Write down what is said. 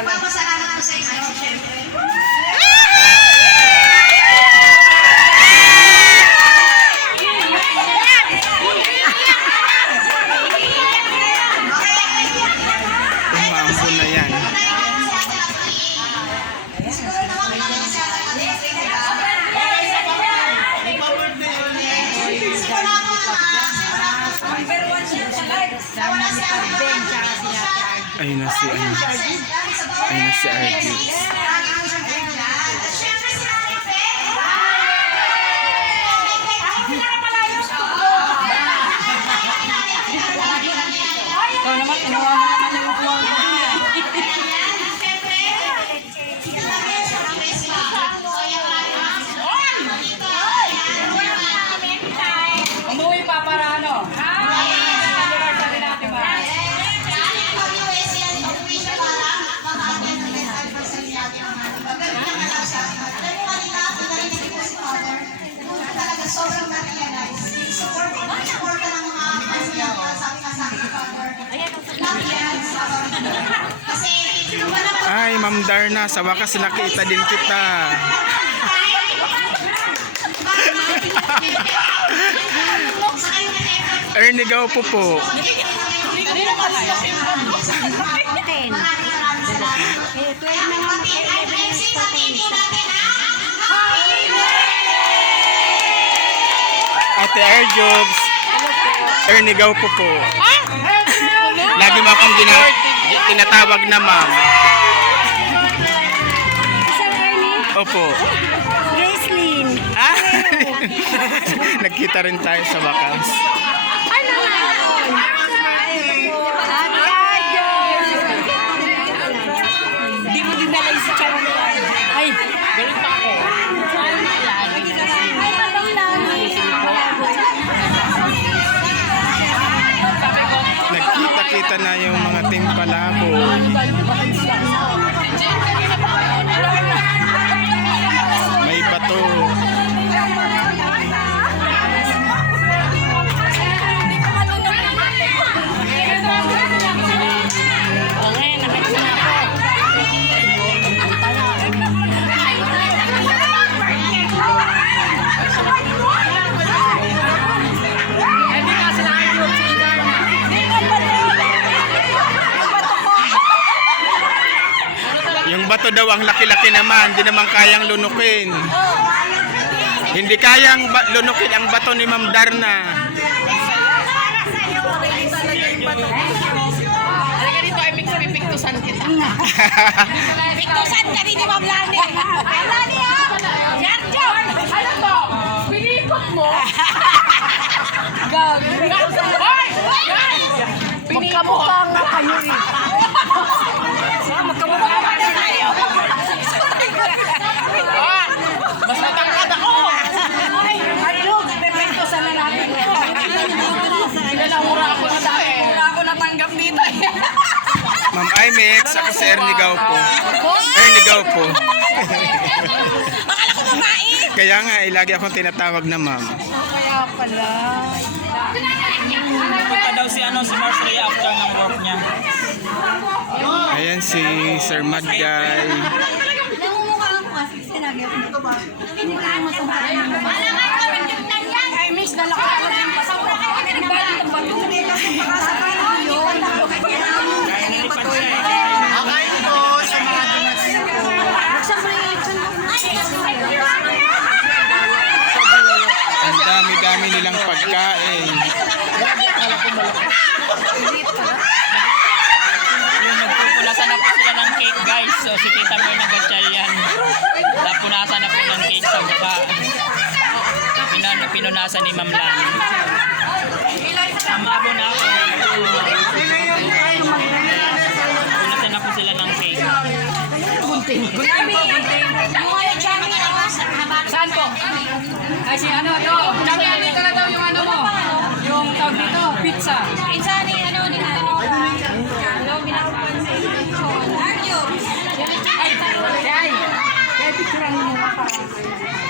Nagpapasalamat ko sa inyo, syempre. Umaambon na yan. Ayun na si Argis. Umuwi pa para ano? Sobrang na-realize. Support ng mga fans niya. Sabi nga sa akin, kasi, Ay, Ma'am Darna, sa wakas nakita din kita. Ernie Gaupo po. Ate Arjobs. Ernie Gaupo po. Lagi mo akong tinatawag na ma'am. Opo. Gracelyn. Ah? Nagkita rin tayo sa wakas. Ano na? Hindi mo dinala sa channel. Ay, galit pa ako. Nagkita-kita na yung mga team palaboy. May bato. Okay, nakita na ako. Yung bato daw ang laki-laki naman, hindi naman kayang lunukin. Hindi kayang lunukin ang bato ni Ma'am Darna. Halika dito ay pipiktusan kita. Piktusan ka din ni Ma'am Lani. Ay, Lani ah! Jarjo! Ano to? Pinikot mo? Gag. Hoy! Magkamukha nga kayo eh. Magkamukha ka na tayo. Mas matangkad ako. Ayun, pipintusan na natin. Nalahura ako na dahil. Wala ako natanggap dito. Ma'am Imex, ako si Ernie Gaupo. Ernie Gaupo. Akala ko babae. Kaya nga, lagi akong tinatawag na ma'am. Kaya pala. Punta daw si Mars Ria after ng work niya. Ayan si Sir Madgay. Namumukhaan ko kasi sinabi ko. Hindi ko mo ito Ay, miss, dala ko talaga yung pato. Ang dami-dami nilang pagkain. Napunasan na po sila ng cake, guys. So, si Tita Mer nag-gatsalyan. Napunasan na po ng cake sa mukha. Pinunasan ni Ma'am Lani. Amabo na ako. Punasan na po sila ng cake. Saan po? Ay, si ano to? Tsaka ka na daw yung ano mo. Yung tawag dito, pizza. Pizza ni ano ni Ano? Hello, binakuan sa Arjo. Ay, kaya picturean mo muna para.